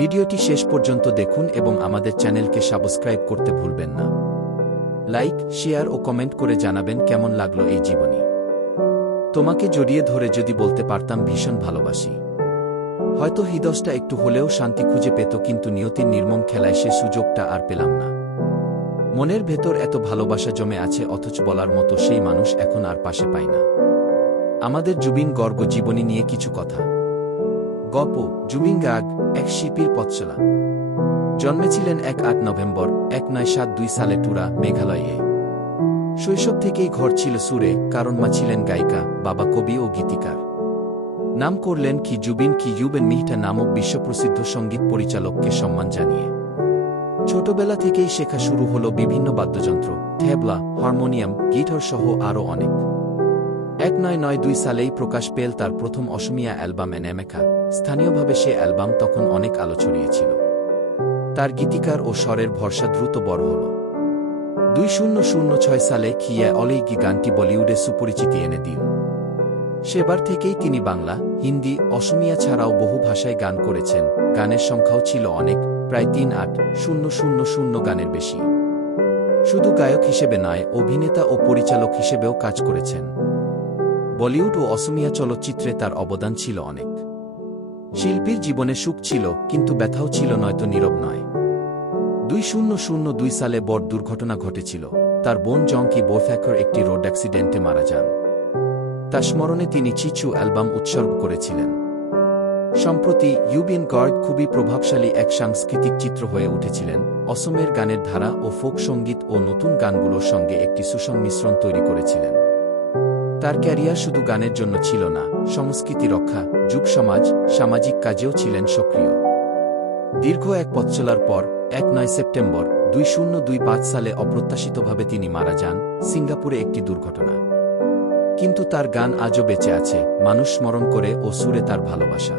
ভিডিওটি শেষ পর্যন্ত দেখুন এবং আমাদের চ্যানেলকে সাবস্ক্রাইব করতে ভুলবেন না। লাইক, শেয়ার ও কমেন্ট করে জানাবেন কেমন লাগলো এই জীবনী। তোমাকে জড়িয়ে ধরে যদি বলতে পারতাম ভীষণ ভালোবাসি, হয়তো হৃদয়টা একটু হলেও শান্তি খুঁজে পেত, কিন্তু নিয়তির নির্মম খেলায় সে সুযোগটা আর পেলাম না। মনের ভেতর এত ভালোবাসা জমে আছে, অথচ বলার মতো সেই মানুষ এখন আর পাশে পাই না। আমাদের জুবিন গর্গ জীবনী নিয়ে কিছু কথা। গল্প। জুবিন গার্গ এক শিল্পীর পথচলা। জন্মেছিলেন ১-৮ নভেম্বর ১৯৭২ সালে টুরা, মেঘালয়ে। শৈশব থেকেই ঘর ছিল সুরে, কারণ মা ছিলেন গায়িকা, বাবা কবি ও গীতিকার। নাম করলেন কি জুবিন কি ইউবেন মিহিটা নামক বিশ্বপ্রসিদ্ধ সঙ্গীত পরিচালককে সম্মান জানিয়ে। ছোটবেলা থেকেই শেখা শুরু হলো বিভিন্ন বাদ্যযন্ত্র, তবলা, হারমোনিয়াম, গিটার সহ আরও অনেক। ১৯৯২ সালেই প্রকাশ পেল তার প্রথম অসমীয়া অ্যালবাম এনেমেকা। স্থানীয়ভাবে সে অ্যালবাম তখন অনেক আলো ছড়িয়েছিল। তার গীতিকার ও স্বরের ভরসা দ্রুত বড় হল। ২০০৬ সালে খিয়া অলেইগি গানটি বলিউডে সুপরিচিতি এনে দিল। সেবার থেকেই তিনি বাংলা, হিন্দি, অসমীয়া ছাড়াও বহু ভাষায় গান করেছেন। গানের সংখ্যাও ছিল অনেক, প্রায় ৩৮,০০০ গানের বেশি। শুধু গায়ক হিসেবে নয়, অভিনেতা ও পরিচালক হিসেবেও কাজ করেছেন। বলিউড ও অসমীয়া চলচ্চিত্রে তার অবদান ছিল অনেক। শিল্পীর জীবনে সুখ ছিল, কিন্তু ব্যথাও ছিল, নয়তো নীরব নয়। ২০০২ সালে বড় দুর্ঘটনা ঘটেছিল। তার বোন জঙ্কি বোথ্যাকার একটি রোড অ্যাক্সিডেন্টে মারা যান। তার স্মরণে তিনি চিচু অ্যালবাম উৎসর্গ করেছিলেন। সম্প্রতি জুবিন গার্গ খুবই প্রভাবশালী এক সাংস্কৃতিক চিত্র হয়ে উঠেছিলেন। অসমের গানের ধারা ও ফোক সঙ্গীত ও নতুন গানগুলোর সঙ্গে একটি সুসংমিশ্রণ তৈরি করেছিলেন। তার ক্যারিয়ার শুধু গানের জন্য ছিল না, সংস্কৃতি রক্ষা, যুব সমাজ, সামাজিক কাজেও ছিলেন সক্রিয়। দীর্ঘ এক পথচলার পর ১ সেপ্টেম্বর ২০২৫ সালে অপ্রত্যাশিতভাবে তিনি মারা যান, সিঙ্গাপুরে একটি দুর্ঘটনা। কিন্তু তার গান আজও বেঁচে আছে, মানুষ স্মরণ করে ও সুরে তার ভালোবাসা।